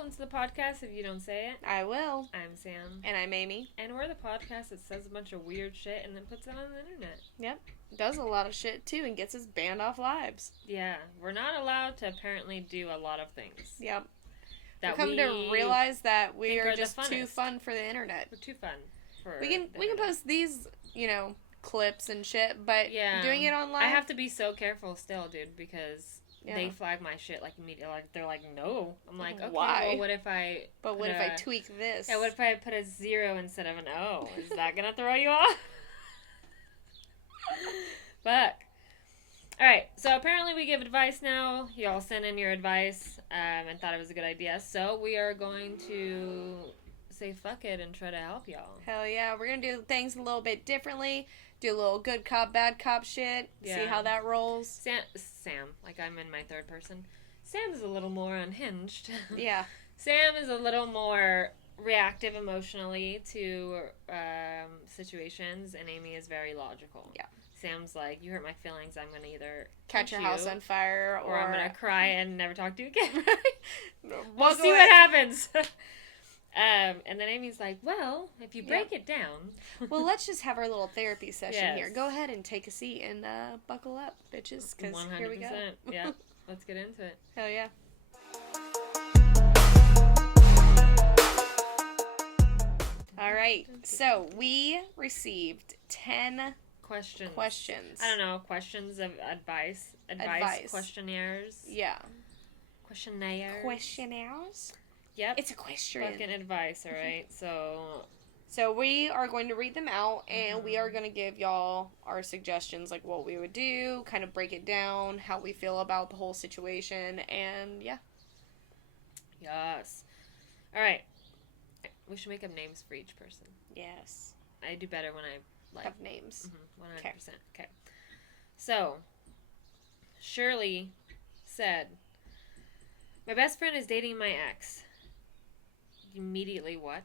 welcome to the podcast if you don't say it. I will. I'm Sam. And I'm Amy. And we're the podcast that says a bunch of weird shit and then puts it on the internet. Yep. Does a lot of shit, too, and gets us banned off lives. Yeah. We're not allowed to apparently do a lot of things. Yep. We've come to realize that we are just too fun for the internet. We're too fun for We can post these, clips and shit, but doing it online... I have to be so careful still, dude, because... Yeah. They flag my shit like immediately. Like they're like, no. I'm like, okay, why? Well, what if I? But what if I tweak this? Yeah, what if I put a 0 instead of an O? Is that gonna throw you off? Fuck. All right. So apparently we give advice now. Y'all sent in your advice and thought it was a good idea. So we are going to say fuck it and try to help y'all. Hell yeah, we're gonna do things a little bit differently. Do a little good cop, bad cop shit. Yeah. See how that rolls. Sam, like I'm in my third person. Sam's a little more unhinged. Yeah. Sam is a little more reactive emotionally to situations, and Amy is very logical. Yeah. Sam's like, you hurt my feelings, I'm going to either catch your house on fire, or I'm going to cry and never talk to you again. We'll see what happens. And then Amy's like, well, if you break it down. Well, let's just have our little therapy session here. Go ahead and take a seat and buckle up, bitches, because here we go. Yeah, let's get into it. Hell yeah. All right, so we received 10 questions. I don't know, questions of advice. Questionnaires. Yeah. Questionnaires. Yep. It's a question. Fucking advice, alright? So we are going to read them out, and we are going to give y'all our suggestions, like what we would do, kind of break it down, how we feel about the whole situation, and yeah. Yes. Alright. We should make up names for each person. Yes. I do better when I have names. 100%. Okay. So, Shirley said, my best friend is dating my ex. Immediately what?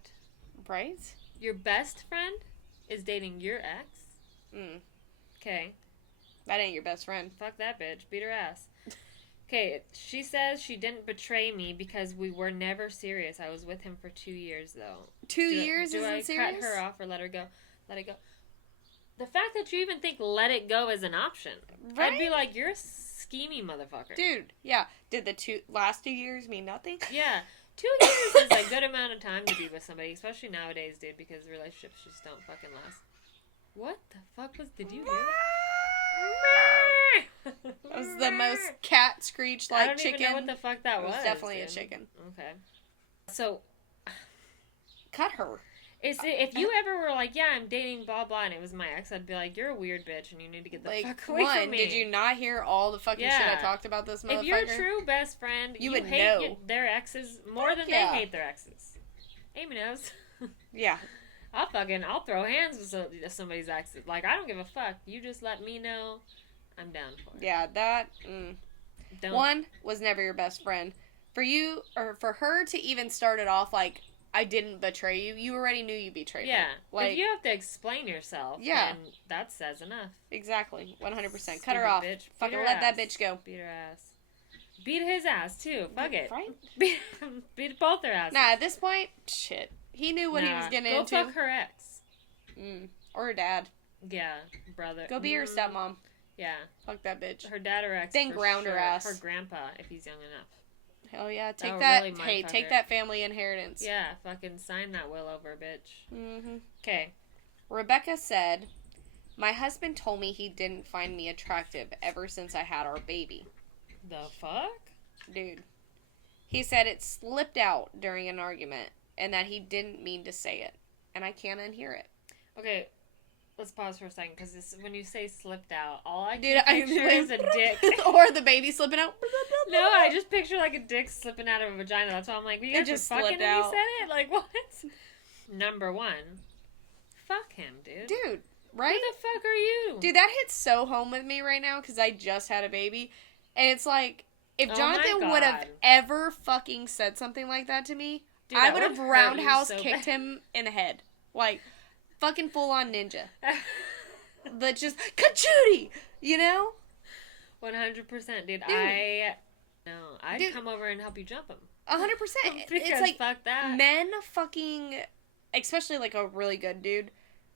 Right? Your best friend is dating your ex? Okay. That ain't your best friend. Fuck that bitch. Beat her ass. Okay, she says she didn't betray me because we were never serious. I was with him for 2 years, though. 2 years isn't serious? Do I cut her off or let her go? Let it go. The fact that you even think let it go is an option. Right? I'd be like, you're a schemy motherfucker. Dude, yeah. Did the last 2 years mean nothing? Yeah. 2 years is a good amount of time to be with somebody, especially nowadays, dude, because relationships just don't fucking last. What the fuck did you hear that? That was the most cat screech like chicken. I don't even know what the fuck that was. It was definitely a chicken. Okay. So, cut her. If you ever were like, yeah, I'm dating blah blah, and it was my ex, I'd be like, you're a weird bitch, and you need to get the fuck away from me. Did you not hear all the fucking shit I talked about this motherfucker? If you're a true best friend, you would hate their exes more than they hate their exes. Amy knows. Yeah. I'll throw hands with somebody's exes. Like, I don't give a fuck. You just let me know. I'm down for it. Yeah, that. One was never your best friend. For you, or for her to even start it off like, I didn't betray you. You already knew you betrayed her. Like, if you have to explain yourself, then that says enough. Exactly. 100%. Cut her off. Bitch. Fucking let that bitch go. Beat her ass. Beat his ass, too. Fuck it. Right? Beat both their asses. Nah, at this point, shit. He knew what he was getting into. Go fuck her ex. Or her dad. Yeah, brother. Go be her stepmom. Yeah. Fuck that bitch. Her dad or ex. Then ground her ass. Her grandpa, if he's young enough. Hell yeah, take that. Really take that family inheritance. Yeah, fucking sign that will over, bitch. Okay. Rebecca said, my husband told me he didn't find me attractive ever since I had our baby. The fuck? Dude. He said it slipped out during an argument and that he didn't mean to say it. And I can't unhear it. Okay. Let's pause for a second, because when you say slipped out, all I can picture is a dick. Or the baby slipping out. No, I just picture, like, a dick slipping out of a vagina. That's why I'm like, we guys just fucking and he said it? Like, what? Number one, fuck him, dude. Dude, right? Who the fuck are you? Dude, that hits so home with me right now, because I just had a baby. And it's like, if Jonathan would have ever fucking said something like that to me, dude, I would have roundhouse kicked him in the head. Like... Fucking full-on ninja. But just, ka-chooty! You know? 100%, dude. I'd come over and help you jump him. 100%. It's like, fuck that. Men fucking, especially like a really good dude,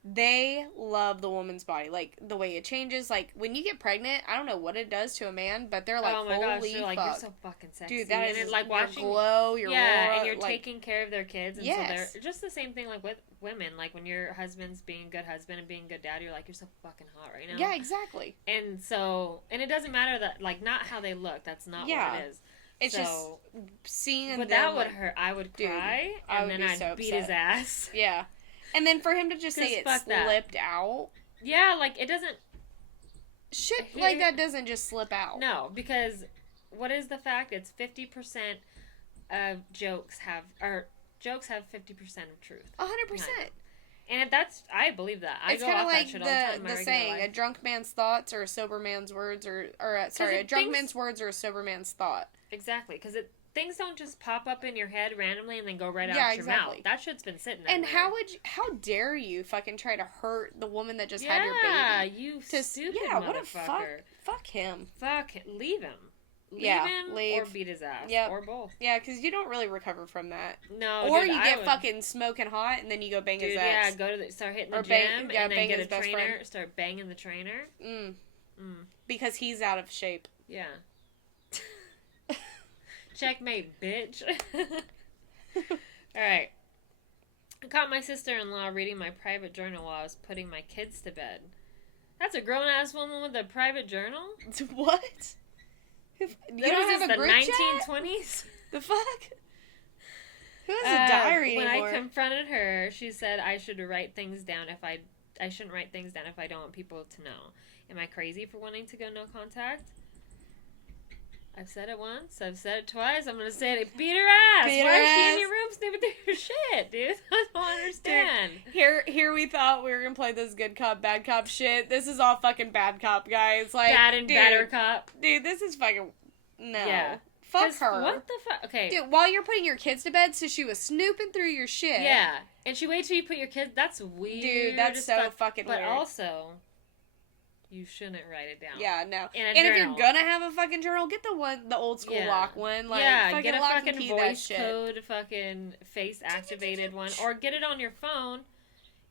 they love the woman's body. Like, the way it changes. Like, when you get pregnant, I don't know what it does to a man, but they're like, oh my holy gosh, they're like, fuck. you're so fucking sexy. Dude, that is, and like watching, your glow, your aura, and you're like, taking care of their kids. And yes. so they're just the same thing like with women. Like, when your husband's being a good husband and being a good dad, you're like, you're so fucking hot right now. Yeah, exactly. And so, and it doesn't matter that, like, not how they look. That's not what it is. It's so, just seeing but them, that would like, hurt. I would cry, dude, and then I'd so beat his ass. Yeah. And then for him to just say it slipped out. Yeah, like, it doesn't... Shit like that doesn't just slip out. No, because what is the fact? It's 50% of jokes have 50% of truth. 100%. And that's, I believe that. It's kind of like the saying, a drunk man's thoughts or a sober man's words, a drunk man's words or a sober man's thought. Exactly, because things don't just pop up in your head randomly and then go right out your mouth. That shit's been sitting there. And how dare you fucking try to hurt the woman that just had your baby? Yeah, you stupid motherfucker. What a fuck him. Fuck, leave him. Leave him or beat his ass. Yep. Or both. Yeah, because you don't really recover from that. No, or you get fucking smoking hot and then you go bang his ass. Yeah, start hitting the gym and then get a trainer. Start banging the trainer. Because he's out of shape. Yeah. Checkmate, bitch. Alright. I caught my sister-in-law reading my private journal while I was putting my kids to bed. That's a grown-ass woman with a private journal? What? You don't have a group chat? The 1920s? The fuck? Who has a diary anymore? When I confronted her, she said I should write things down I shouldn't write things down if I don't want people to know. Am I crazy for wanting to go no contact? I've said it once. I've said it twice. I'm going to say it. Beat her ass. Why is she in your room sniffing through your shit, dude? I don't understand. Dude, here we thought we were going to play this good cop, bad cop shit. This is all fucking bad cop, guys. Like, bad and better cop. Dude, this is fucking... No. Yeah. Fuck her. What the fuck? Okay. Dude, while you're putting your kids to bed, so she was snooping through your shit. Yeah. And she waits till you put your kids... That's weird. Dude, that's so fucking weird. But also... You shouldn't write it down. Yeah, no. And if you're gonna have a fucking journal, get the old school lock one. Like, fucking get a lock fucking and key voice that code, fucking face activated one, or get it on your phone,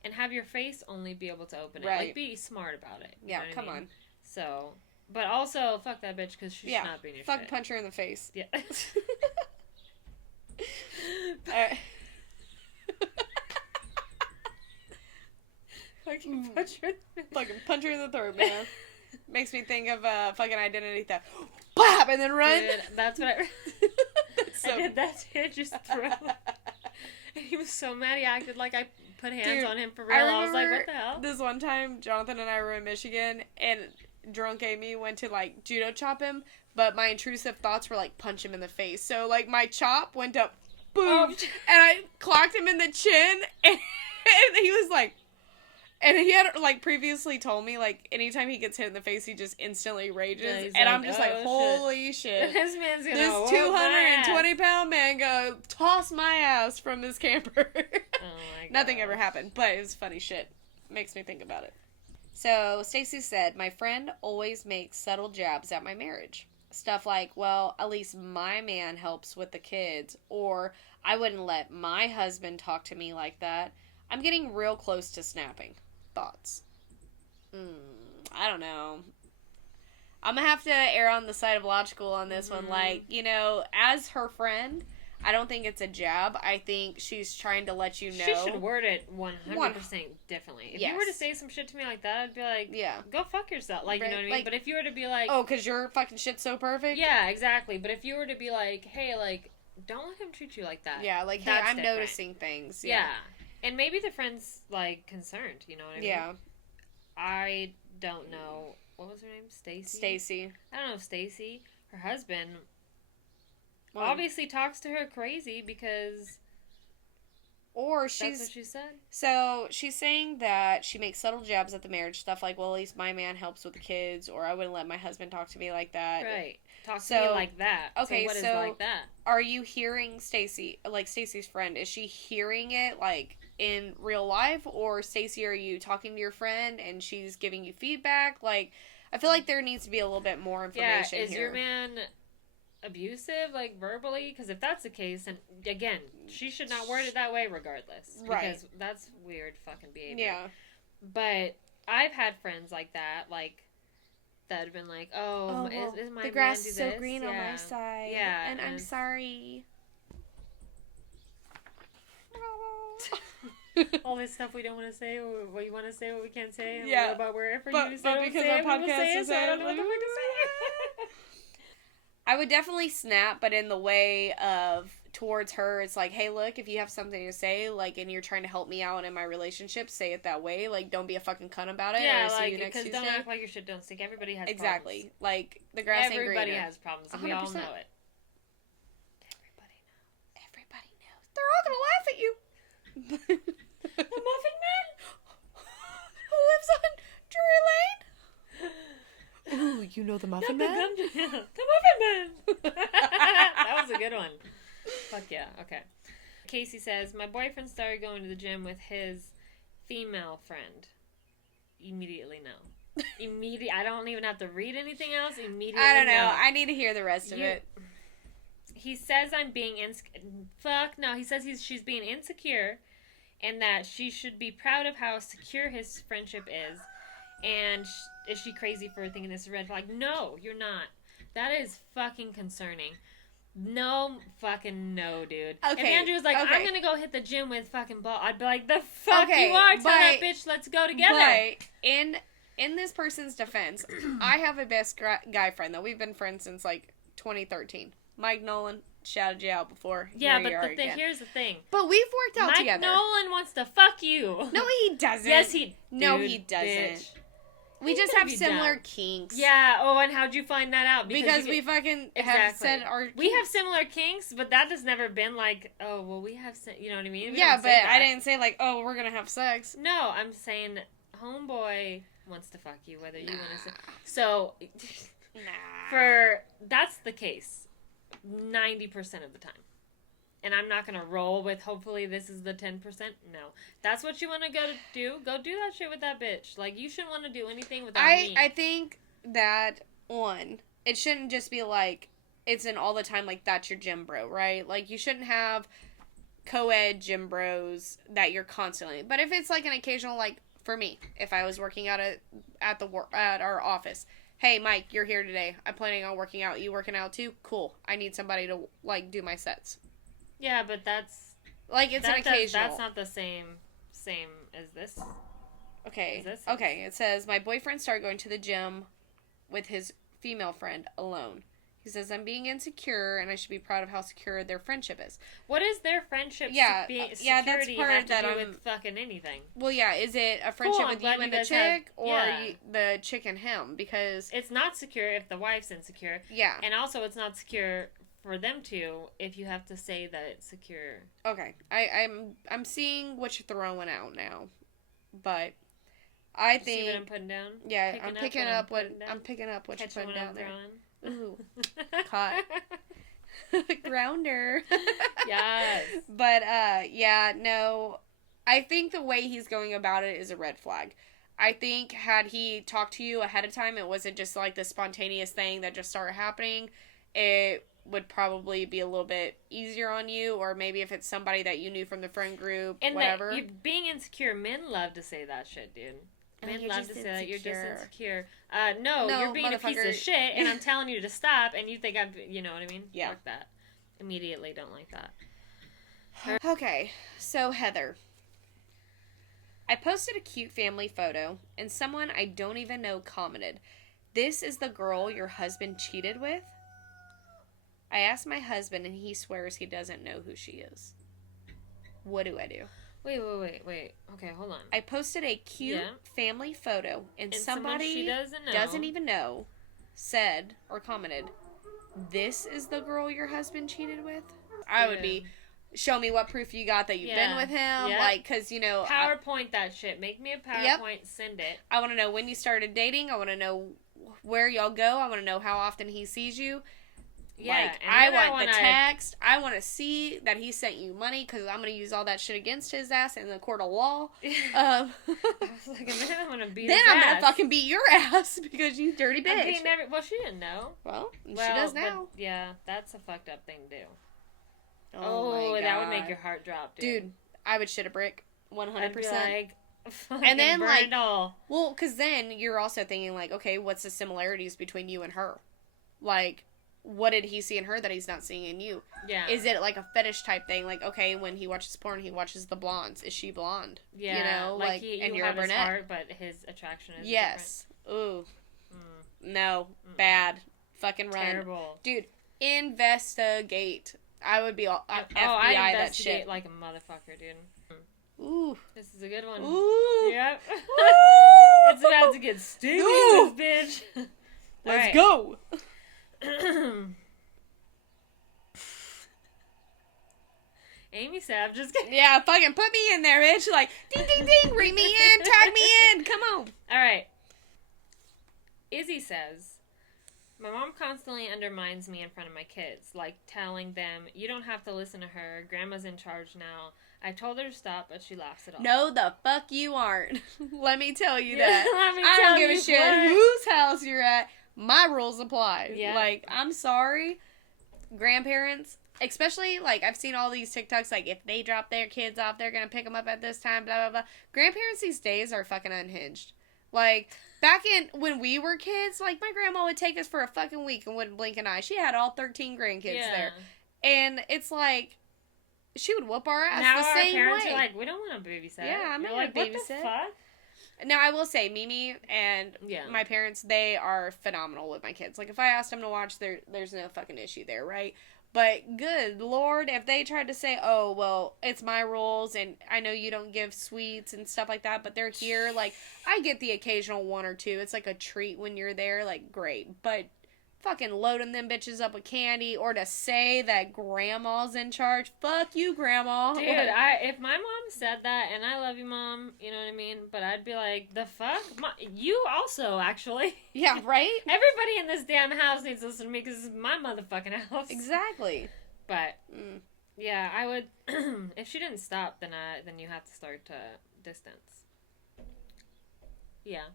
and have your face only be able to open it. Right. Like, be smart about it. Yeah, come on. So, but also fuck that bitch because she's not being your fuck shit. Punch her in the face. Yeah. Alright. Fucking punch her in the throat, man. Makes me think of fucking identity theft. Bap! And then run. Dude, that's what I... I did that to just throw. And he was so mad he acted like I put hands on him for real. I was like, what the hell? This one time, Jonathan and I were in Michigan, and drunk Amy went to, like, judo chop him, but my intrusive thoughts were, like, punch him in the face. So, like, my chop went up, boom, and I clocked him in the chin, and he was like... And he had, like, previously told me, like, anytime he gets hit in the face, he just instantly rages. Yeah, and I'm just like, holy shit. This man's gonna this 220-pound man go toss my ass from his camper. Oh my god. Nothing ever happened, but it was funny shit. Makes me think about it. So, Stacy said, my friend always makes subtle jabs at my marriage. Stuff like, well, at least my man helps with the kids, or I wouldn't let my husband talk to me like that. I'm getting real close to snapping. Thoughts? I don't know. I'm gonna have to err on the side of logical on this one. Like, you know, as her friend, I don't think it's a jab. I think she's trying to let you know. She should word it 100% differently. If you were to say some shit to me like that, I'd be like, go fuck yourself. Like, you know what I mean? Like, but if you were to be like... Oh, because your fucking shit's so perfect? Yeah, exactly. But if you were to be like, hey, like, don't let him treat you like that. Yeah, like, hey, I'm noticing things. Yeah. And maybe the friend's, like, concerned, you know what I mean? Yeah. I don't know. What was her name? Stacy? I don't know if Stacy, her husband, obviously talks to her crazy because... Or that's what she said. So, she's saying that she makes subtle jabs at the marriage stuff, like, well, at least my man helps with the kids, or I wouldn't let my husband talk to me like that. Right. Talk to me like that. Okay, so what is like that? Are you hearing Stacy, like, Stacy's friend, is she hearing it, like, in real life, or Stacy, are you talking to your friend and she's giving you feedback? Like, I feel like there needs to be a little bit more information is here. your man abusive, like, verbally? Because if that's the case, then, again, she should not word it that way regardless. Right. Because that's weird fucking behavior. Yeah. But I've had friends like that, like, that have been like, oh well, is my the grass man do is so this? green on my side. Yeah. And I'm sorry. All this stuff we don't want to say, or what you want to say, what we can't say, and yeah. about wherever but, you say but because our podcast is I don't know what the fuck to say. I would definitely snap, but in the way of towards her, it's like, hey, look, if you have something to say, like, and you're trying to help me out in my relationship, say it that way. Like, don't be a fucking cunt about it. Yeah, like, because don't act like your shit don't stink. Everybody has exactly. problems. Like, the grass ain't greener. Everybody has problems, and 100%. We all know it. Everybody knows. They're all gonna laugh at you. The Muffin Man? Who lives on Drury Lane? Ooh, you know the Muffin Man? The Muffin Man! That was a good one. Fuck yeah, okay. Casey says, my boyfriend started going to the gym with his female friend. Immediately no. I don't even have to read anything else. Immediately I don't know. no. I need to hear the rest of it. He says I'm being fuck no. He says she's being insecure, and that she should be proud of how secure his friendship is. And is she crazy for thinking this is a red flag? No, you're not. That is fucking concerning. No fucking no, dude. Okay. And Andrew's like, I'm gonna go hit the gym with fucking ball. I'd be like, the fuck you are? Tell that bitch, let's go together. But in this person's defense, I have a best guy friend though. We've been friends since like 2013. Mike Nolan, shouted you out before. Yeah, but here's the thing. But we've worked out together. Mike Nolan wants to fuck you. No, he doesn't. Yes, he. No, he doesn't. Bitch. We just have similar kinks. Yeah. Oh, and how'd you find that out? Because we fucking have said our kinks. We have similar kinks, but that has never been like, oh, well, we have, you know what I mean? Yeah, but I didn't say like, oh, we're gonna have sex. No, I'm saying homeboy wants to fuck you, whether you want to say. So, that's the case 90% of the time. And I'm not going to roll with, hopefully this is the 10%. No. That's what you want to do. Go do that shit with that bitch. Like, you shouldn't want to do anything without me. I think that, one, it shouldn't just be like, it's an all the time, like, that's your gym bro, right? Like, you shouldn't have co-ed gym bros that you're constantly. But if it's, like, an occasional, like, for me, if I was working out at our office, hey, Mike, you're here today. I'm planning on working out. You working out too? Cool. I need somebody to, like, do my sets. Yeah, but that's... Like, it's an occasional. That's not the same as this. Okay. Okay, it says, my boyfriend started going to the gym with his female friend alone. He says, I'm being insecure, and I should be proud of how secure their friendship is. What is their friendship security that's part have to that do with fucking anything? Well, yeah, is it a friendship with you and the chick, or the chick and him? Because... It's not secure if the wife's insecure. Yeah. And also, it's not secure for them to if you have to say that it's secure. Okay. I'm seeing what you're throwing out now. But I think... See what I'm putting down? Yeah, I'm picking up what you're putting down there. Ooh. Caught. Grounder. Yes. But, yeah, no. I think the way he's going about it is a red flag. I think had he talked to you ahead of time, it wasn't just like the spontaneous thing that just started happening, it would probably be a little bit easier on you, or maybe if it's somebody that you knew from the friend group, and whatever. Being insecure, men love to say that shit, dude. Men love to say that you're just insecure. No, you're being a piece of shit, and I'm telling you to stop, and you think I'm, you know what I mean? Yeah. Fuck that. Immediately don't like that. Okay, so Heather. I posted a cute family photo, and someone I don't even know commented, "This is the girl your husband cheated with?" I asked my husband, and he swears he doesn't know who she is. What do I do? Wait. Okay, hold on. I posted a cute family photo, and somebody she doesn't even know said or commented, "This is the girl your husband cheated with?" I would be, show me what proof you got that you've been with him. Yep. Like, because, you know... PowerPoint that shit. Make me a PowerPoint, send it. I want to know when you started dating. I want to know where y'all go. I want to know how often he sees you. Yeah, like, I want the text. I want to see that he sent you money because I'm going to use all that shit against his ass in the court of law. I was like, and then I'm going to beat Then his I'm ass. going to fucking beat your ass because you dirty bitch. Well, she didn't know. Well, she does now. But, yeah, that's a fucked up thing to do. Oh my God. That would make your heart drop, dude. Dude, I would shit a brick. 100%. I'd be like, and then, burn like, it all. Well, because then you're also thinking, like, okay, what's the similarities between you and her? Like, what did he see in her that he's not seeing in you? Yeah. Is it like a fetish type thing? Like, okay, when he watches porn, he watches the blondes. Is she blonde? Yeah. You know, like and you're a brunette. His heart, but his attraction is yes. Different. Ooh. No. Bad. Fucking run. Terrible. Dude, investigate. I would be all FBI I'd that shit. like a motherfucker, dude. Ooh. This is a good one. Ooh. Yep. Ooh. It's about to get stupid, this bitch. Let's go. Amy Sav just kidding. Yeah, fucking put me in there, bitch. Like, ding, ding, ding, bring me in, tag me in, come on. Alright. Izzy says, my mom constantly undermines me in front of my kids, like telling them, you don't have to listen to her, grandma's in charge now. I told her to stop, but she laughs it off. No, the fuck you aren't. Let me tell you that. I don't give a shit whose house you're at. My rules apply. Yeah. Like, I'm sorry. Grandparents, especially, like, I've seen all these TikToks, like, if they drop their kids off, they're gonna pick them up at this time, blah, blah, blah. Grandparents these days are fucking unhinged. Like, back when we were kids, like, my grandma would take us for a fucking week and wouldn't blink an eye. She had all 13 grandkids there. And it's like, she would whoop our ass now the same way. Now our parents are like, we don't want to babysit. Yeah, I'm not like, babysit. What the fuck? Now, I will say, Mimi and my parents, they are phenomenal with my kids. Like, if I asked them to watch, there's no fucking issue there, right? But, good Lord, if they tried to say, oh, well, it's my rules, and I know you don't give sweets and stuff like that, but they're here, like, I get the occasional one or two. It's like a treat when you're there, like, great. But fucking loading them bitches up with candy, or to say that grandma's in charge, fuck you, grandma. Dude, if my mom said that, and I love you, mom, you know what I mean? But I'd be like, the fuck? You also, actually. Yeah, right? Everybody in this damn house needs to listen to me, because this is my motherfucking house. Exactly. But, yeah, I would, if she didn't stop, then you have to start to distance. Yeah.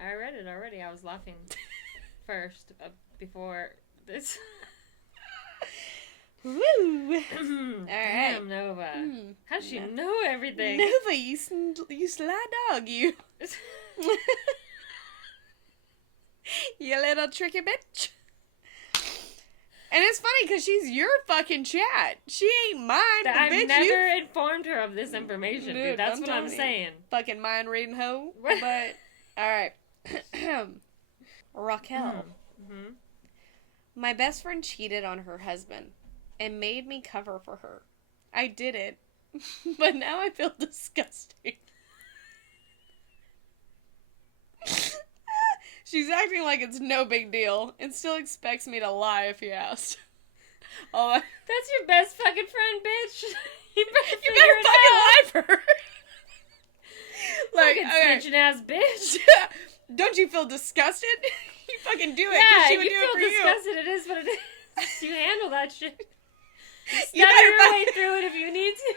I read it already. I was laughing first, before this. Woo! Alright. Damn, Nova. How does she know everything? Nova, you sly dog, you. You little tricky bitch. And it's funny because she's your fucking chat. She ain't mine. I've never informed her of this information, dude. That's what I'm saying. Fucking mind reading hoe. But, alright. Raquel. My best friend cheated on her husband and made me cover for her. I did it, but now I feel disgusting. She's acting like it's no big deal and still expects me to lie if you asked. Oh, that's your best fucking friend, bitch. You better fucking lie for her. Like, snitching ass bitch. Don't you feel disgusted? You fucking do it. Yeah, she would you do feel it for disgusted. you. It is what it is. You handle that shit. You stutter your way through it if you need to.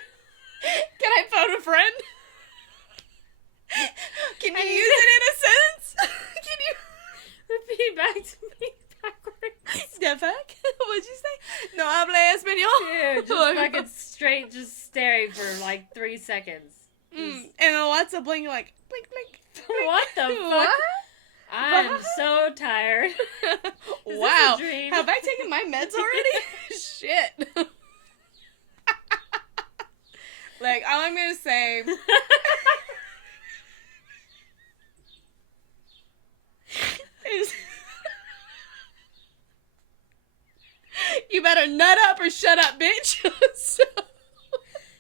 Can I phone a friend? Can you use it in a sentence? Can you repeat back to me backwards? The fuck? What'd you say? No habla español. Dude, just fucking straight, just staring for like 3 seconds. And then lots of blinking, like blink, blink. What the fuck? What? I'm so tired. Wow. Have I taken my meds already? Shit. Like, all I'm gonna say is you better nut up or shut up, bitch. So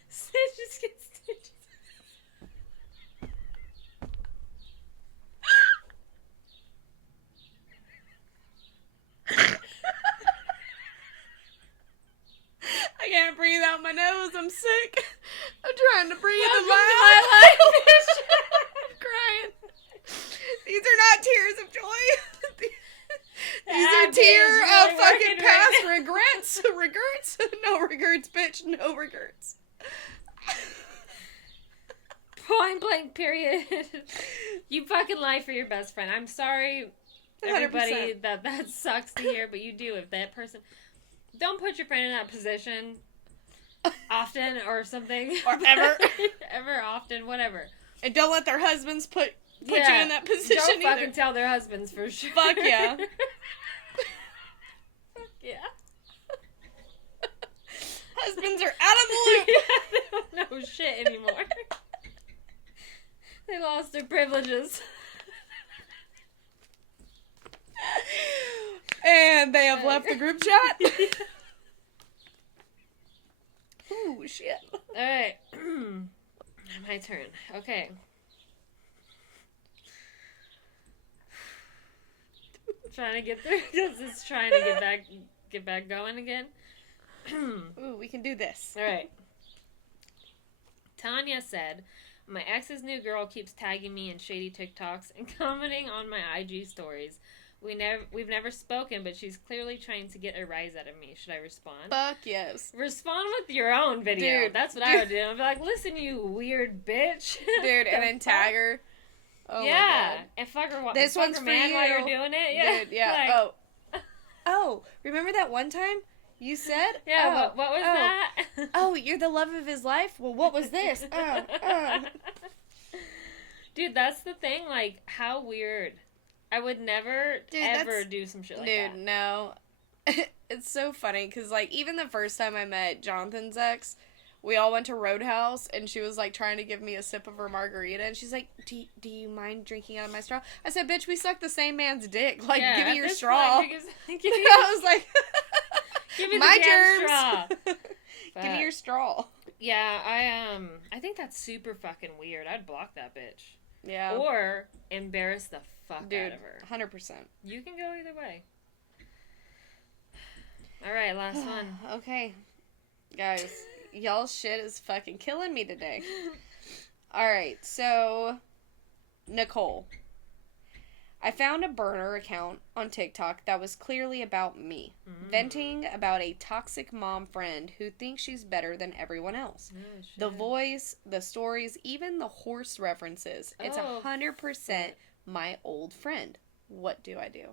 just get stitches. I can't breathe out my nose. I'm sick. I'm trying to breathe in Welcome my to my life, bitch. I'm crying. These are not tears of joy. These are tier of fucking past regrets. Regrets? No regrets, bitch. No regrets. Point blank, period. You fucking lie for your best friend. I'm sorry, everybody, 100%. that sucks to hear, but you do. If that person... Don't put your friend in that position often or something. Or ever. Ever, often, whatever. And don't let their husbands put you in that position don't either. fucking tell their husbands for sure. Fuck yeah. Fuck yeah. Husbands are out of the loop. Yeah, they don't know shit anymore. They lost their privileges. And they have left the group chat. Ooh, shit. Alright. My turn. Okay. Trying to get through because it's trying to get back going again. Ooh, we can do this. Alright. Tanya said, my ex's new girl keeps tagging me in shady TikToks and commenting on my IG stories. We've never spoken, but she's clearly trying to get a rise out of me. Should I respond? Fuck yes. Respond with your own video. Dude, That's what I would do. I'd be like, listen, you weird bitch. Dude, and then tag her. Oh yeah. my God. And fuck her. This fuck one's her for man you. while you're doing it. Yeah. Dude, yeah. Like, oh, remember that one time you said? Yeah, what was that? Oh, you're the love of his life? Well, what was this? Dude, that's the thing. Like, how weird. I would never, ever do some shit like that. Dude, no. It's so funny, because, like, even the first time I met Jonathan's ex, we all went to Roadhouse, and she was, like, trying to give me a sip of her margarita, and she's like, do you mind drinking out of my straw? I said, bitch, we suck the same man's dick. Like, give me your straw. I was like, give me my the germs. Straw. Give me your straw. Yeah, I think that's super fucking weird. I'd block that bitch. Yeah. Or embarrass the fuck out of her. 100%. You can go either way. Alright, last one. Okay. Guys, y'all's shit is fucking killing me today. Alright, so Nicole. I found a burner account on TikTok that was clearly about me, venting about a toxic mom friend who thinks she's better than everyone else. Oh, the voice, the stories, even the horse references. It's 100% my old friend. What do I do?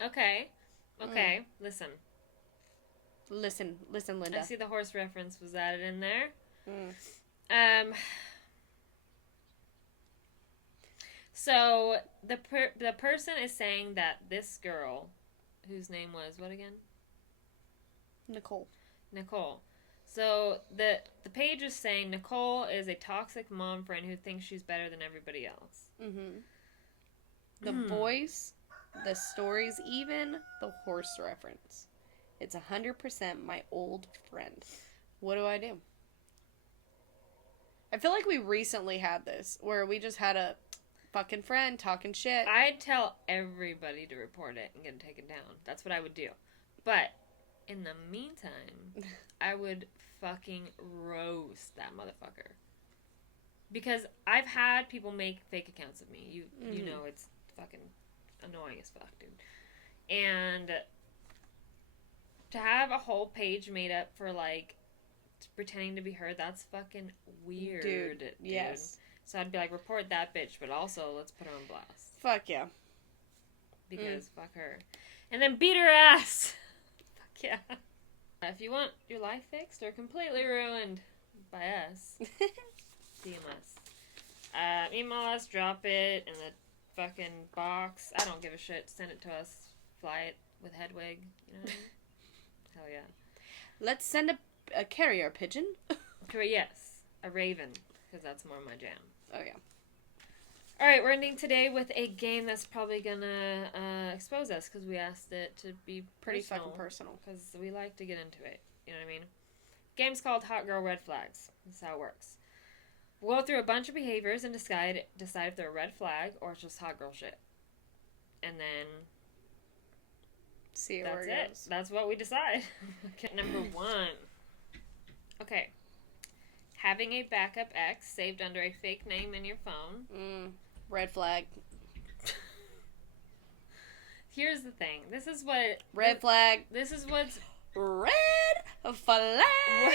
Okay. Listen, Linda. I see the horse reference was added in there. So the person is saying that this girl, whose name was what again? Nicole. So the page is saying Nicole is a toxic mom friend who thinks she's better than everybody else. The voice, the stories, even the horse reference. It's 100% my old friend. What do I do? I feel like we recently had this, where we just had a fucking friend talking shit. I'd tell everybody to report it and get it taken down. That's what I would do. But in the meantime, I would fucking roast that motherfucker. Because I've had people make fake accounts of me. You know it's fucking annoying as fuck, dude. And to have a whole page made up for, like, pretending to be her, that's fucking weird, dude. Yes. So I'd be like, report that bitch, but also let's put her on blast. Fuck yeah. Because fuck her. And then beat her ass. Fuck yeah. If you want your life fixed or completely ruined by us, DM us. Email us, drop it in the fucking box. I don't give a shit. Send it to us. Fly it with Hedwig. You know what I mean? Hell yeah. Let's send a carrier pigeon. Yes. A raven. Because that's more my jam. Oh, yeah. Alright, we're ending today with a game that's probably gonna expose us because we asked it to be pretty fucking personal. Because we like to get into it. You know what I mean? Game's called Hot Girl Red Flags. That's how it works. We'll go through a bunch of behaviors and decide if they're a red flag or it's just hot girl shit. And then see where it goes. That's what we decide. Okay, number 1. Okay. Having a backup ex saved under a fake name in your phone. Red flag. Here's the thing. This is what... Red flag. This is what's... Red flag.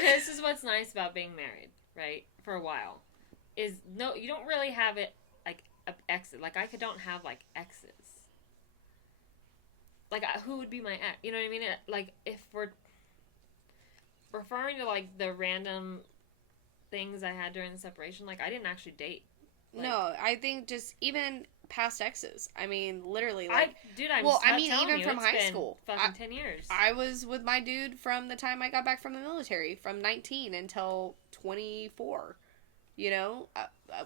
This is what's nice about being married, right? For a while. Is, no, you don't really have it, like, exes. Like, I don't have, like, exes. Like, who would be my ex? You know what I mean? Like, if we're referring to, like, the random things I had during the separation, like, I didn't actually date. Like, no, I think just even past exes. I mean, literally, like... even from high school. Fucking 10 years. I was with my dude from the time I got back from the military, from 19 until 24. You know?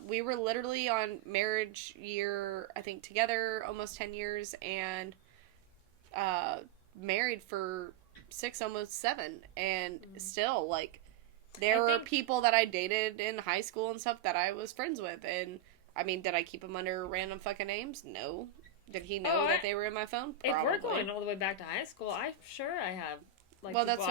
We were literally on marriage year, I think, together almost 10 years, and married for 6, almost 7. And still, like... There were people that I dated in high school and stuff that I was friends with, and, I mean, did I keep them under random fucking names? No. Did he know that they were in my phone? Probably. If we're going all the way back to high school, I'm sure I have, like, well, that's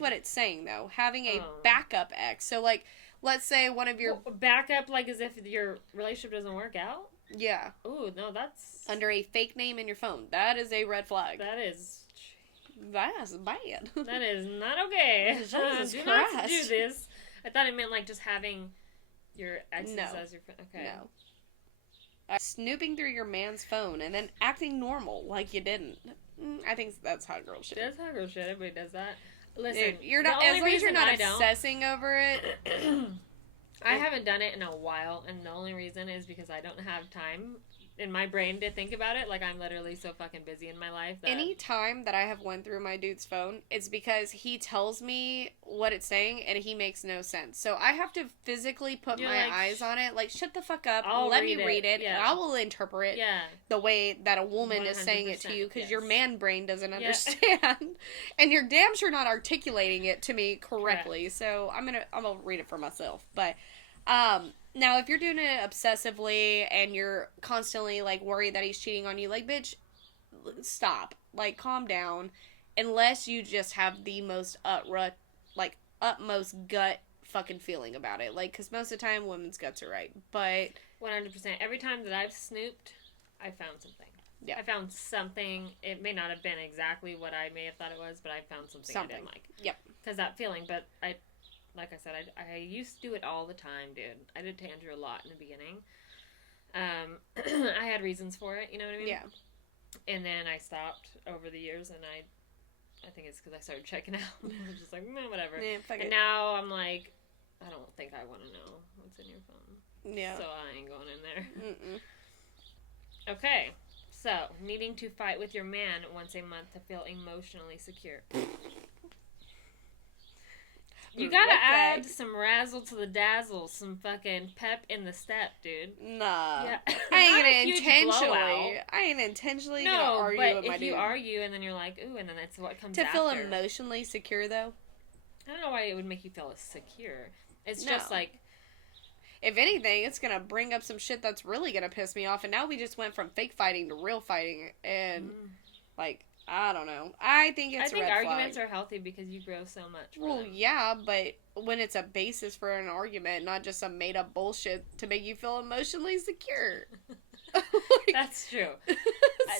what it's saying, though. Having a backup ex. So, like, let's say one of your... backup, like, as if your relationship doesn't work out? Yeah. Ooh, no, that's... Under a fake name in your phone. That is a red flag. That's bad. That is not okay. Do not do this. I thought it meant, like, just having your exes as your friend. Okay. No. Snooping through your man's phone and then acting normal like you didn't. I think that's hot girl shit. That's hot girl shit. Everybody does that. Listen, dude, you're not, as long as you're not obsessing over it. I haven't done it in a while, and the only reason is because I don't have time in my brain to think about it. Like, I'm literally so fucking busy in my life that... Any time that I have went through my dude's phone, it's because he tells me what it's saying, and he makes no sense. So I have to physically put my eyes on it. Like, shut the fuck up. Let me read it. And I will interpret the way that a woman is saying it to you, because your man brain doesn't understand. And you're damn sure not articulating it to me correctly. Correct. So I'm gonna read it for myself. But, now, if you're doing it obsessively and you're constantly, like, worried that he's cheating on you, like, bitch, stop. Like, calm down. Unless you just have the most utmost gut fucking feeling about it. Like, because most of the time, women's guts are right. But... 100%. Every time that I've snooped, I found something. Yeah. I found something. It may not have been exactly what I may have thought it was, but I found something. I didn't like. Yep. Because that feeling, but like I said, I used to do it all the time, dude. I did to Andrew a lot in the beginning. I had reasons for it, you know what I mean? Yeah. And then I stopped over the years, and I think it's because I started checking out. I was just like, whatever. Yeah, and now I'm like, I don't think I want to know what's in your phone. Yeah. So I ain't going in there. Mm-mm. Okay. So, needing to fight with your man once a month to feel emotionally secure. You gotta add some razzle to the dazzle, some fucking pep in the step, dude. Nah. Yeah. I ain't intentionally gonna argue with my dude. No, but if you argue and then you're like, ooh, and then that's what comes after. To feel after. emotionally secure, though? I don't know why it would make you feel secure. It's just like... If anything, it's gonna bring up some shit that's really gonna piss me off, and now we just went from fake fighting to real fighting, and, like... I don't know. I think it's a red flag. Arguments are healthy because you grow so much. Well, yeah, but when it's a basis for an argument, not just some made-up bullshit to make you feel emotionally secure. That's true.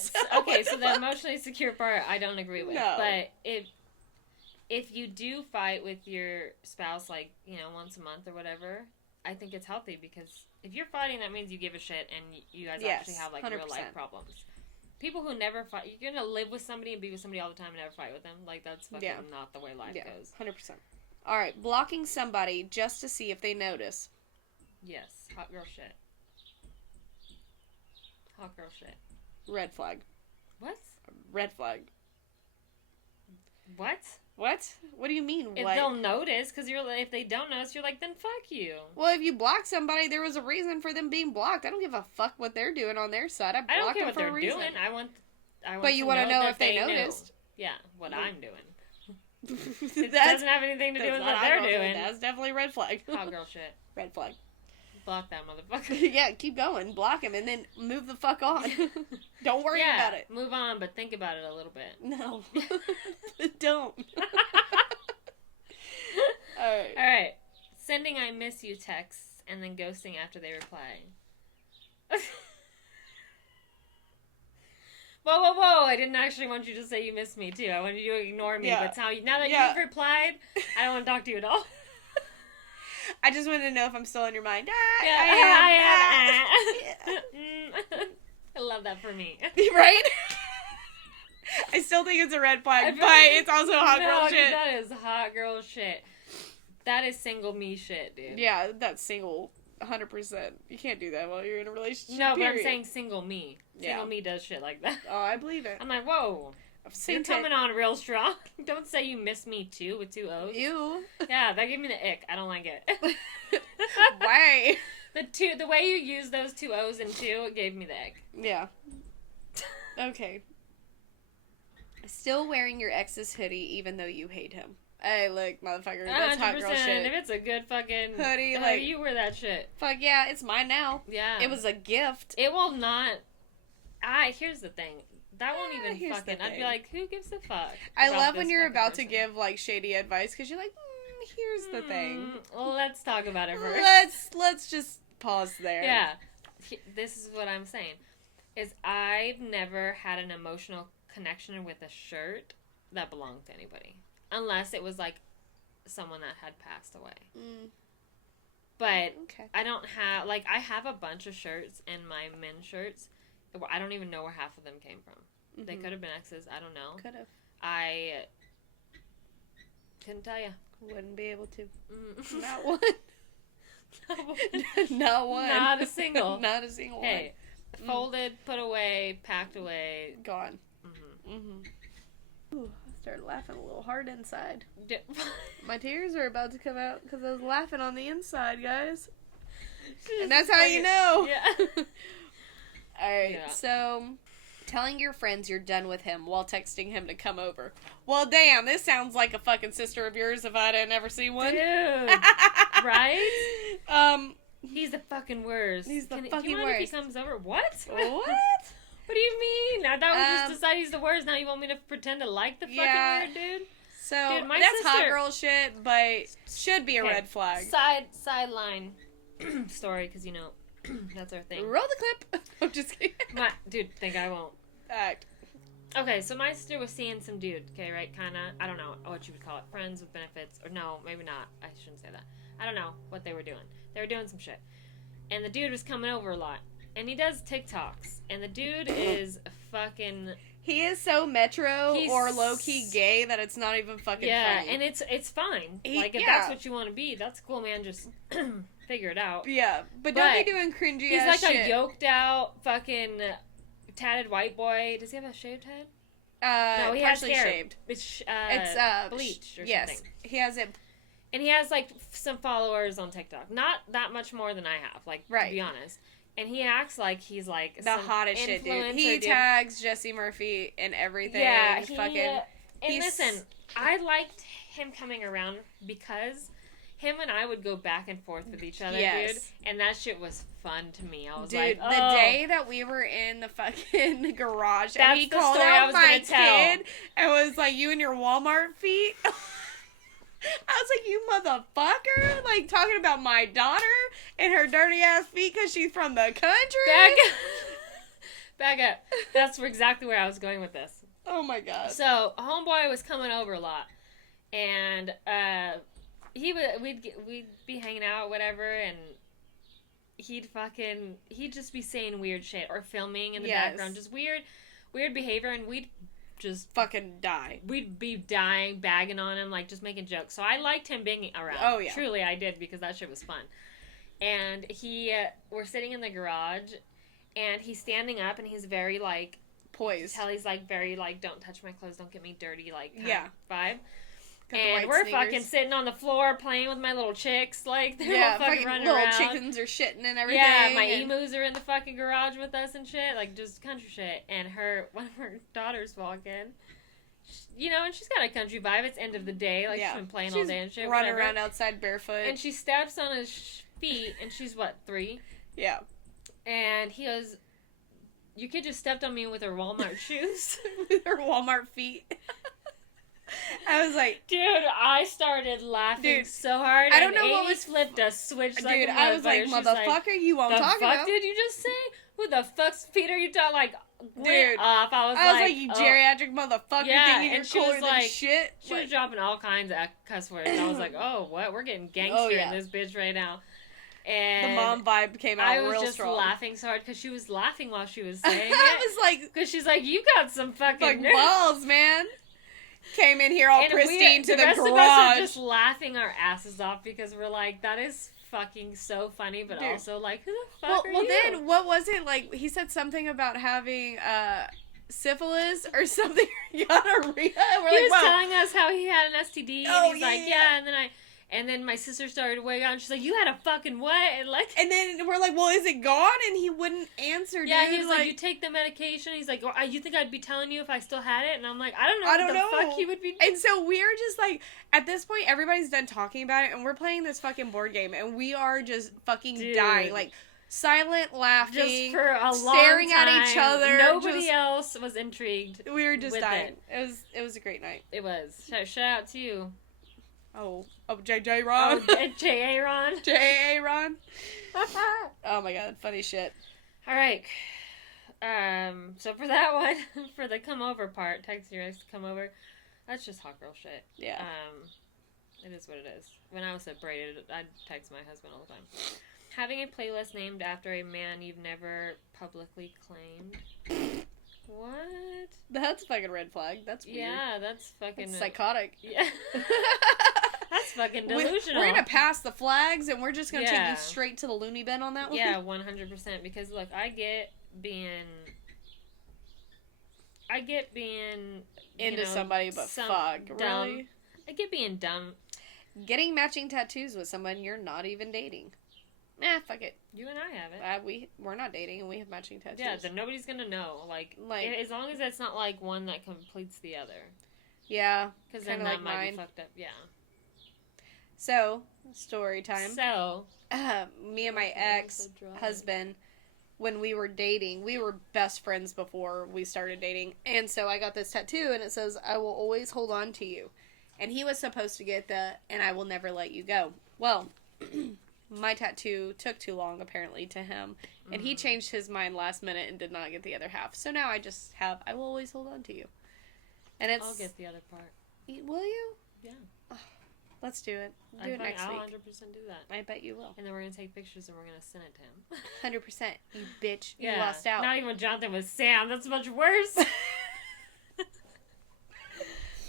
So the emotionally secure part, I don't agree with. No. But if you do fight with your spouse, like, you know, once a month or whatever, I think it's healthy because if you're fighting, that means you give a shit and you guys actually have, like, 100%. Real life problems. People who never fight, you're gonna live with somebody and be with somebody all the time and never fight with them. Like, that's fucking not the way life goes. 100%. Alright, blocking somebody just to see if they notice. Yes, hot girl shit. Hot girl shit. Red flag. What? Red flag. What? What? What do you mean? If they'll notice, because if they don't notice, you're like, then fuck you. Well, if you block somebody, there was a reason for them being blocked. I don't give a fuck what they're doing on their side. I don't care what they're doing. I want but you want to know if they noticed. Yeah, what I'm doing. It doesn't have anything to do with what they're doing. That's definitely red flag. Hot girl shit. Red flag. Block that motherfucker. Yeah, keep going. Block him and then move the fuck on. Don't worry about it. Move on, but think about it a little bit. No. Don't. Alright. Sending I miss you texts and then ghosting after they reply. Whoa, whoa, whoa! I didn't actually want you to say you miss me too. I wanted you to ignore me. Yeah. But now that you've replied, I don't want to talk to you at all. I just wanted to know if I'm still in your mind. I am. I love that for me. Right? I still think it's a red flag, but it's also hot girl shit. That is hot girl shit. That is single me shit, dude. Yeah, that's single 100%. You can't do that while you're in a relationship. No, but I'm saying single me. Single Yeah. me does shit like that. Oh, I believe it. I'm like, whoa. You're coming on real strong. Don't say you miss me too with 2 O's. Ew. Yeah, that gave me the ick. I don't like it. Why? The way you use those 2 O's and 2, it gave me the ick. Yeah. Okay. Still wearing your ex's hoodie even though you hate him. Hey, look, motherfucker, that's hot girl shit. If it's a good fucking hoodie, like, you wear that shit. Fuck yeah, it's mine now. Yeah. It was a gift. It will not. Here's the thing. That won't even fucking. I'd be like, who gives a fuck? I love when you're about to give like shady advice because you're like, here's the thing. Well, let's talk about it first. Let's just pause there. Yeah, this is what I'm saying. Is I've never had an emotional connection with a shirt that belonged to anybody, unless it was like someone that had passed away. But okay. I don't have I have a bunch of shirts in my men's shirts. I don't even know where half of them came from. Mm-hmm. They could have been exes. I don't know. Could have. I couldn't tell you. Wouldn't be able to. Not one. Not one. Not a single. Not a single one. Hey, folded, put away, packed away. Gone. Ooh, I started laughing a little hard inside. My tears are about to come out because I was laughing on the inside, guys. And that's how you know. Yeah. Alright, so telling your friends you're done with him while texting him to come over. Well, damn, this sounds like a fucking sister of yours if I didn't ever see one. Dude. Right? He's the fucking worst. He's the fucking worst. Do you mind if he comes over? What? What? What do you mean? I thought we just decided he's the worst. Now you want me to pretend to like the fucking weird dude? So, dude, that's hot girl shit, but should be a red flag. Sideline story, because, you know, that's our thing. Roll the clip. I'm just kidding. Dude, think I won't. Act. Okay, so my sister was seeing some dude, okay, right? Kind of, I don't know what you would call it. Friends with benefits. Or no, maybe not. I shouldn't say that. I don't know what they were doing. They were doing some shit. And the dude was coming over a lot. And he does TikToks. And the dude is fucking... He is so metro or low-key gay that it's not even fucking funny. Yeah, and it's fine. If that's what you want to be, that's cool, man. Just figure it out. Yeah, but don't be doing cringy ass shit. He's like a yoked out fucking tatted white boy. Does he have a shaved head? No, he has hair. Shaved. It's bleached or something. Yes, he has it. And he has like some followers on TikTok. Not that much more than I have, to be honest. And he acts like he's like the hottest shit, dude. He tags Jesse Murphy and everything. Yeah, and listen, I liked him coming around because him and I would go back and forth with each other, dude. And that shit was fun to me. I was dude, like, the day that we were in the fucking garage and he called out my kid and was like, "You and your Walmart feet." I was like, "You motherfucker!" Like, talking about my daughter and her dirty ass feet because she's from the country. Back up. That's exactly where I was going with this. Oh my god. So, homeboy was coming over a lot, and we'd be hanging out, whatever, and he'd just be saying weird shit or filming in the background, just weird behavior, and we'd just fucking die. We'd be dying, bagging on him, like, just making jokes. So I liked him being around. Oh, yeah. Truly, I did, because that shit was fun. And we're sitting in the garage, and he's standing up, and he's very, like... poised. He's, like, very, like, don't touch my clothes, don't get me dirty, like, kind of vibe. And we're fucking sitting on the floor playing with my little chicks, like, they're all fucking running little around. Chickens are shitting and everything. Yeah, my emus are in the fucking garage with us and shit, like, just country shit. And one of her daughters walk in, and she's got a country vibe. It's end of the day, like, she's been playing all day and shit. Running around outside barefoot. And she steps on his feet, and she's, 3? Yeah. And he goes, "Your kid just stepped on me with her Walmart shoes." With her Walmart feet. I was like, dude, I started laughing so hard. I don't know what was flipped a switch. Dude, I was like, motherfucker, you won't talk about. What the fuck did you just say? Who the fuck's feet are you talking? Like, went off. I was like, you geriatric motherfucker, thinking you're cooler than shit. She was dropping all kinds of cuss words. I was like, oh, what? We're getting gangster in this bitch right now. And the mom vibe came out real strong. I was just laughing so hard because she was laughing while she was saying it. I was like... Because she's like, you got some fucking nerve. balls, man. Came in here all pristine to the garage. The rest of us are just laughing our asses off because we're like, that is fucking so funny, but also like, who the fuck are you? Well, then, what was it? Like, he said something about having, syphilis or something, gonorrhea. He was telling us how he had an STD, and he's like, and then my sister started weighing out, and she's like, you had a fucking what? And then we're like, well, is it gone? And he wouldn't answer, Yeah, he was like, you take the medication. He's like, well, you think I'd be telling you if I still had it? And I'm like, I don't know what the fuck he would be doing. And so we're just like, at this point, everybody's done talking about it, and we're playing this fucking board game, and we are just fucking dying. Like, silent laughing. Just for a long staring time. at each other. Nobody else was intrigued. We were just dying. It was a great night. It was. Shout out to you. Oh, JJ Ron. Oh, J.A. Ron. J.A. Ron. Oh my god, funny shit. All right. So for that one, for the come over part, text your ex to come over, that's just hot girl shit. Yeah. It is what it is. When I was separated, I'd text my husband all the time. Having a playlist named after a man you've never publicly claimed. What? That's fucking red flag. That's weird. Yeah, that's fucking... That's psychotic. Yeah. That's fucking delusional. We're gonna pass the flags, and we're just gonna take you straight to the loony bin on that one. Yeah, 100%. Because, look, I get being into somebody, but fuck, dumb. really? I get being dumb. Getting matching tattoos with someone you're not even dating. Nah, fuck it. You and I have it. We're not dating, and we have matching tattoos. Yeah, then nobody's gonna know. Like as long as it's not like one that completes the other. Yeah, because then that might be fucked up. Yeah. So, story time. So, me and my ex-husband, when we were dating, we were best friends before we started dating. And so I got this tattoo, and it says, I will always hold on to you. And he was supposed to get the, and I will never let you go. Well, my tattoo took too long, apparently, to him. And he changed his mind last minute and did not get the other half. So now I just have, I will always hold on to you. And it's... I'll get the other part. Will you? Yeah. Let's do it. Do it next week. I'll 100% do that. I bet you will. And then we're going to take pictures and we're going to send it to him. 100%. You bitch. You lost out. Not even Jonathan was Sam. That's much worse.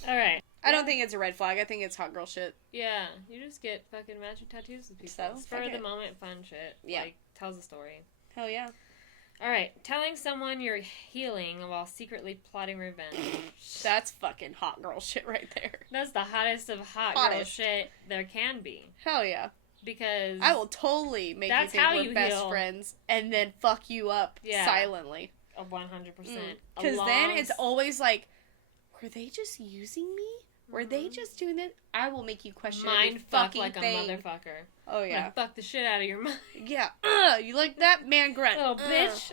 All right. I don't think it's a red flag. I think it's hot girl shit. Yeah. You just get fucking matching tattoos with people. So, for the moment, fun shit. Yeah. Like, tells a story. Hell yeah. All right. Telling someone you're healing while secretly plotting revenge. That's fucking hot girl shit right there. That's the hottest of hot girl shit there can be. Hell yeah. Because I will totally make you think we're best friends and then fuck you up silently. 100%. Because then it's always like, were they just using me? Were they just doing it? I will make you question every fucking like thing. A motherfucker. Oh, yeah. Fuck the shit out of your mind. Yeah. You like that? Man grunt. Oh, bitch.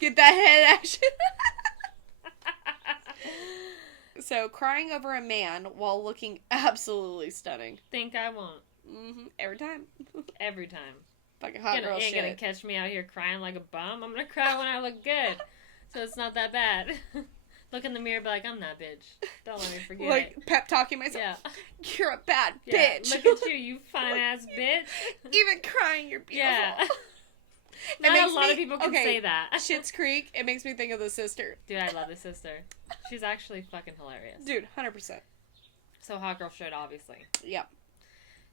Get that head action. So, crying over a man while looking absolutely stunning. Think I won't. Mm-hmm. Every time. Every time. Fucking hot girl shit. You ain't gonna catch me out here crying like a bum. I'm gonna cry when I look good. So it's not that bad. Look in the mirror and be like, I'm that bitch. Don't let me forget like, pep talking myself. Yeah. You're a bad bitch. Look at you fine ass bitch. Even crying, you're beautiful. Yeah. Not a lot of people can say that. Schitt's Creek, it makes me think of The Sister. Dude, I love The Sister. She's actually fucking hilarious. Dude, 100%. So hot girl shit, obviously. Yep.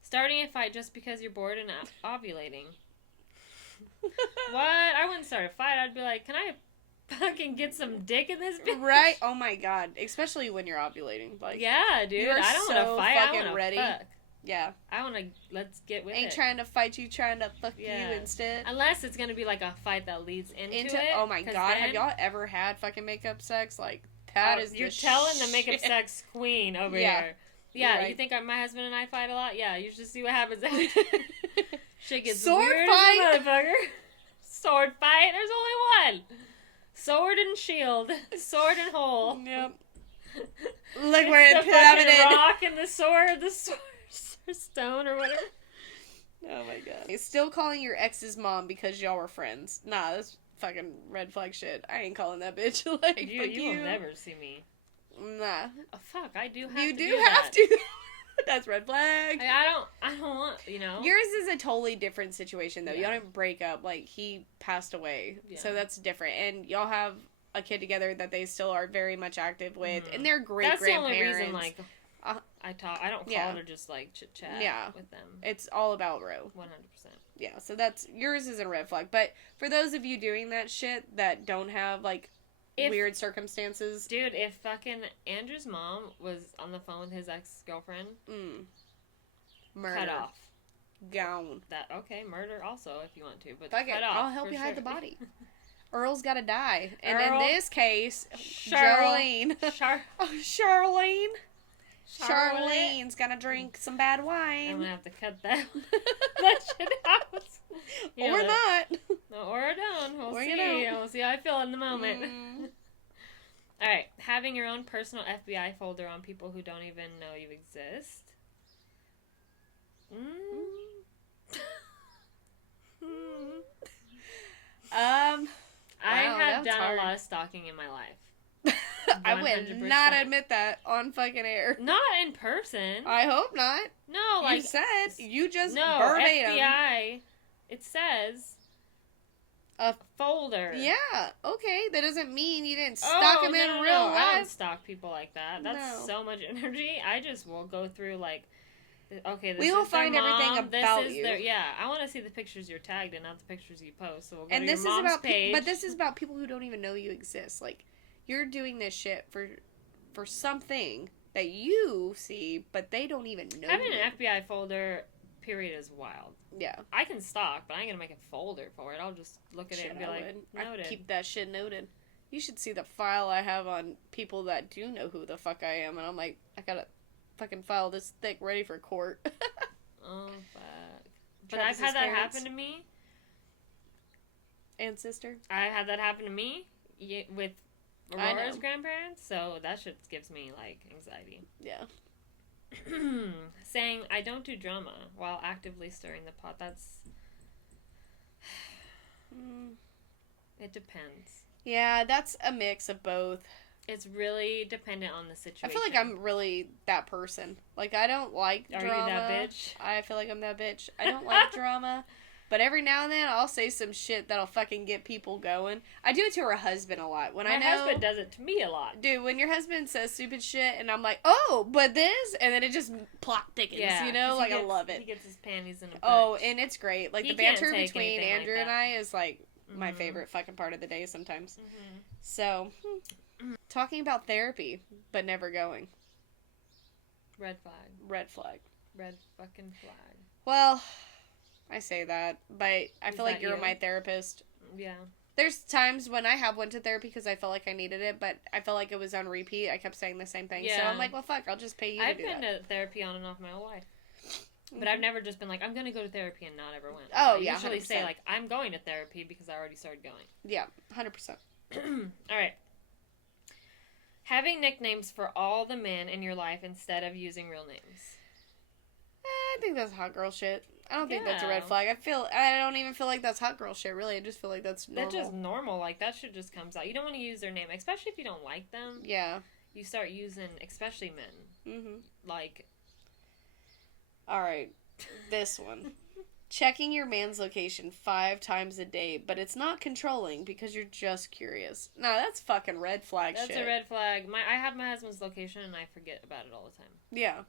Starting a fight just because you're bored and ovulating. What? I wouldn't start a fight. I'd be like, can I fucking get some dick in this bitch? Right? Oh my god. Especially when you're ovulating. Like, yeah, dude. I don't want to fight. I want to ready. Fuck. Yeah. I want to, let's get with it. Ain't trying to fight you, trying to fuck you instead. Unless it's going to be like a fight that leads into it. Oh my god, have y'all ever had fucking makeup sex? Like, that is you're telling the makeup sex queen over here. Yeah, right. You think my husband and I fight a lot? Yeah, you should see what happens after. Shit gets sword weird fight? as a motherfucker. Sword fight? There's only one. Sword and shield. Sword and hole. Yep. Look where it pivoted. The rock and the sword stone or whatever. Oh my god. Still calling your ex's mom because y'all were friends. Nah, that's fucking red flag shit. I ain't calling that bitch. Like, you will never see me. Nah. Oh, fuck, I do have you to do do have that. to. That's red flag. Like, I don't want, you know. Yours is a totally different situation, though. Yeah. Y'all didn't break up. Like, he passed away. Yeah. So that's different. And y'all have a kid together that they still are very much active with. And they're great That's grandparents. the only reason, like, I don't call it or just, like, chit-chat with them. It's all about Ro. 100%. Yeah, so that's, yours is a red flag. But for those of you doing that shit that don't have, like, weird circumstances. Dude, if fucking Andrew's mom was on the phone with his ex-girlfriend, murder. cut off. Gone. Okay, murder also if you want to, but fuck cut it. off. I'll help you hide the body. Earl's gotta die. And Earl, in this case, Charlene's gonna drink some bad wine. I'm gonna have to cut that shit out. Or not. Or don't. We'll see. We'll see how I feel in the moment. Alright, having your own personal FBI folder on people who don't even know you exist. I have done a lot of stalking in my life. I would not admit that on fucking air. Not in person. I hope not. No, like... You said. You just no, verbatim. FBI. It says... A folder. Yeah, okay. That doesn't mean you didn't stalk them in real life. I don't stalk people like that. That's so much energy. I just will go through, like... Okay, this is find their mom. Everything about you. I want to see the pictures you're tagged in, not the pictures you post. So we'll go to your mom's page. But this is about people who don't even know you exist. Like, you're doing this shit for something that you see, but they don't even know. Having an FBI folder, period, is wild. Yeah. I can stalk, but I ain't gonna make a folder for it. I'll just look at it and be like, noted. I keep that shit noted. You should see the file I have on people that do know who the fuck I am, and I'm like, I gotta fucking file this thick, ready for court. Oh, fuck. But I've had that happen to me. And sister. I had that happen to me with Aurora's grandparents, so that shit gives me, like, anxiety. Yeah. Saying, I don't do drama while actively stirring the pot. That's... It depends. Yeah, that's a mix of both. It's really dependent on the situation. I feel like I'm really that person. Like, I don't like drama. Are you that bitch? I feel like I'm that bitch. I don't like drama. But every now and then, I'll say some shit that'll fucking get people going. I do it to her husband a lot. My husband does it to me a lot. Dude, when your husband says stupid shit, and I'm like, oh, but this, and then it just plot thickens, you know? Like, I love it. He gets his panties in a bunch. Oh, and it's great. Like, the banter between Andrew like and I is, like, my favorite fucking part of the day sometimes. So... Talking about therapy, but never going. Red flag. Red flag. Red fucking flag. Well, I say that, but I feel like you're my therapist. Yeah. There's times when I have went to therapy because I felt like I needed it, but I felt like it was on repeat. I kept saying the same thing. Yeah. So I'm like, well, fuck, I'll just pay you to do that. I've been to therapy on and off my whole life. But I've never just been like, I'm going to go to therapy and not ever went. Oh, I yeah, usually 100%. say, like, I'm going to therapy because I already started going. Yeah, 100%. All right. Having nicknames for all the men in your life instead of using real names. I think that's hot girl shit. I don't think that's a red flag. I don't even feel like that's hot girl shit, really. I just feel like that's normal. That's just normal. Like, that shit just comes out. You don't want to use their name, especially if you don't like them. Yeah. You start using, especially men. Mm-hmm. Like. Alright. This one. Checking your man's location 5 times a day, but it's not controlling because you're just curious. No, that's fucking red flag shit. That's a red flag. I have my husband's location and I forget about it all the time. Yeah.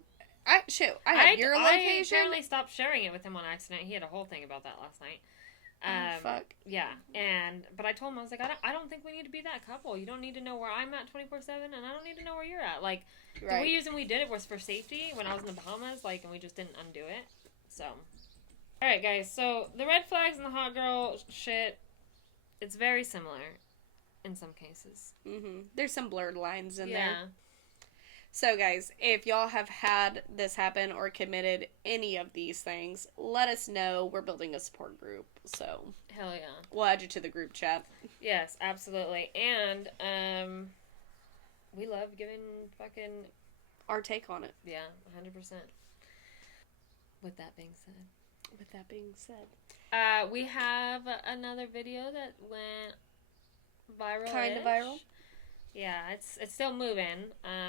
I had your location. I apparently stopped sharing it with him on accident. He had a whole thing about that last night. Fuck. Yeah. But I told him, I was like, I don't think we need to be that couple. You don't need to know where I'm at 24/7 and I don't need to know where you're at. Like, the reason we did it was for safety when I was in the Bahamas, like, and we just didn't undo it. So... Alright, guys, so the red flags and the hot girl shit, it's very similar in some cases. Mm-hmm. There's some blurred lines in there. Yeah. So, guys, if y'all have had this happen or committed any of these things, let us know. We're building a support group, so... Hell yeah. We'll add you to the group chat. Yes, absolutely. And, we love giving fucking... our take on it. Yeah, 100%. With that being said... We have another video that went viral. Kind of viral. Yeah, it's still moving.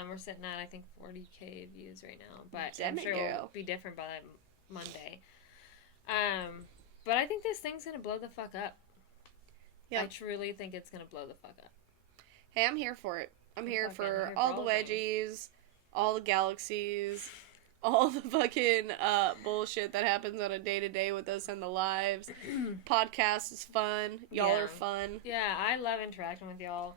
We're sitting at I think 40K views right now, but I'm sure it'll be different by Monday. But I think this thing's gonna blow the fuck up. Yeah. I truly think it's gonna blow the fuck up. Hey, I'm here for it. I'm here for all the wedgies, all the galaxies, all the fucking bullshit that happens on a day-to-day with us and the lives. Podcast is fun. Y'all are fun. Yeah, I love interacting with y'all.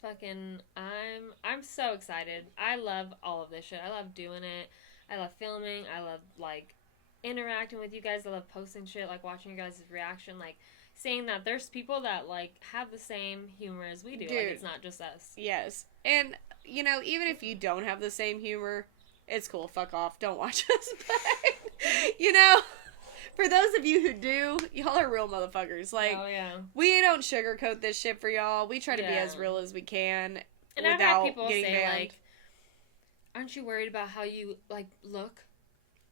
Fucking, I'm so excited. I love all of this shit. I love doing it. I love filming. I love, like, interacting with you guys. I love posting shit, like, watching your guys' reaction, like, saying that there's people that, like, have the same humor as we do. Dude, like, it's not just us. Yes. And, you know, even if you don't have the same humor, it's cool. Fuck off. Don't watch us. But, you know, for those of you who do, y'all are real motherfuckers. Like, we don't sugarcoat this shit for y'all. We try to be as real as we can and without I've had people getting say, banned. Like, aren't you worried about how you, like, look?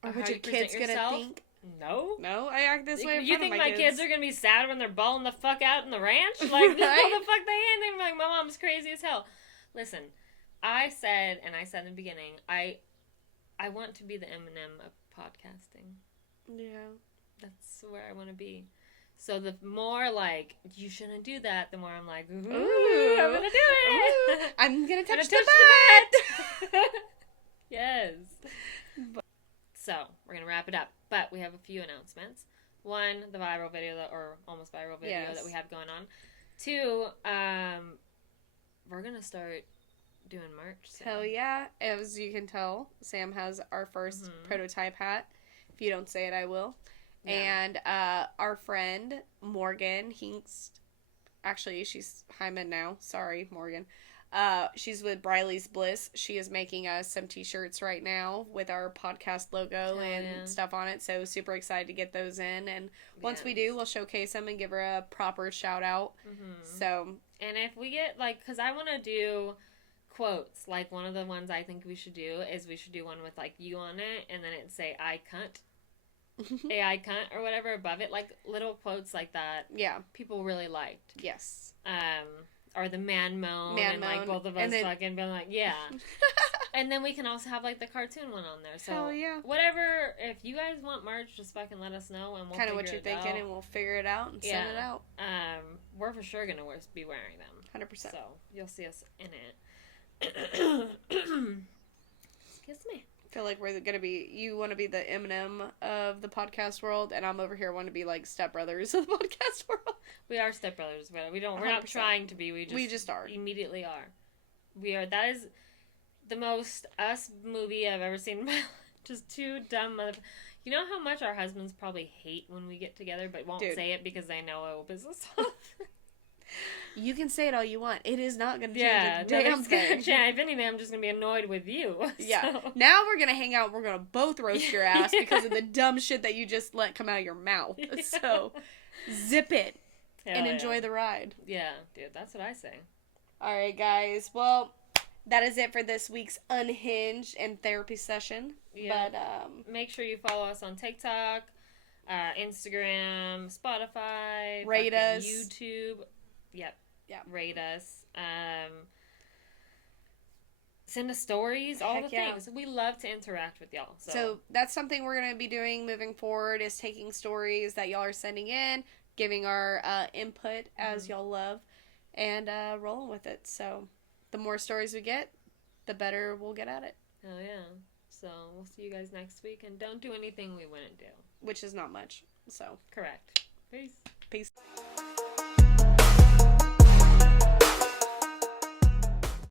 Or what your kid's gonna think? No. No, I act this way in You front think of my kids are gonna be sad when they're balling the fuck out in the ranch? Like, right? No, the fuck they ain't. They're like, my mom's crazy as hell. Listen, I said in the beginning, I want to be the Eminem of podcasting. Yeah. That's where I want to be. So the more, like, you shouldn't do that, the more I'm like, ooh, I'm gonna do it. Ooh, I'm gonna touch the butt. Yes. So, we're going to wrap it up. But we have a few announcements. One, the viral video, or almost viral video that we have going on. Two, we're going to start doing merch soon. Hell yeah. As you can tell, Sam has our first prototype hat. If you don't say it, I will. Yeah. And our friend, Morgan Hinkst, actually, she's Hyman now. Sorry, Morgan. She's with Briley's Bliss. She is making us some t-shirts right now with our podcast logo and stuff on it. So super excited to get those in. And once we do, we'll showcase them and give her a proper shout out. So. And if we get, like, because I want to do quotes. Like, one of the ones I think we should do is we should do one with, like, you on it. And then it'd say, I cunt. AI cunt or whatever above it. Like, little quotes like that. Yeah. People really liked. Yes. Or the man moan, and like both of us fucking been like, yeah. And then we can also have like the cartoon one on there. So hell yeah. Whatever, if you guys want merch, just fucking let us know and we'll kind of what you're thinking, and we'll figure it out and send it out. We're for sure gonna be wearing them. 100%. So you'll see us in it. Excuse me. I feel like we're gonna be. You want to be the Eminem of the podcast world, and I'm over here want to be like stepbrothers of the podcast world. We are stepbrothers, but we're not trying to be. We just are. Immediately are. We are. That is the most us movie I've ever seen. Just two dumb motherfuckers. You know how much our husbands probably hate when we get together, but won't say it because they know it will piss us off. You can say it all you want. It is not going to change a damn thing. If anything, I'm just going to be annoyed with you. Yeah. So. Now we're going to hang out. We're going to both roast your ass because of the dumb shit that you just let come out of your mouth. Yeah. So, zip it and enjoy the ride. Yeah, dude. That's what I say. All right, guys. Well, that is it for this week's Unhinged and therapy session. Yeah. But make sure you follow us on TikTok, Instagram, Spotify, rate us, YouTube. Yep. Rate us. Send us stories, all the things. We love to interact with y'all. So that's something we're going to be doing moving forward, is taking stories that y'all are sending in, giving our input as y'all love, and rolling with it. So the more stories we get, the better we'll get at it. Oh, yeah. So we'll see you guys next week, and don't do anything we wouldn't do. Which is not much. So. Correct. Peace. Peace.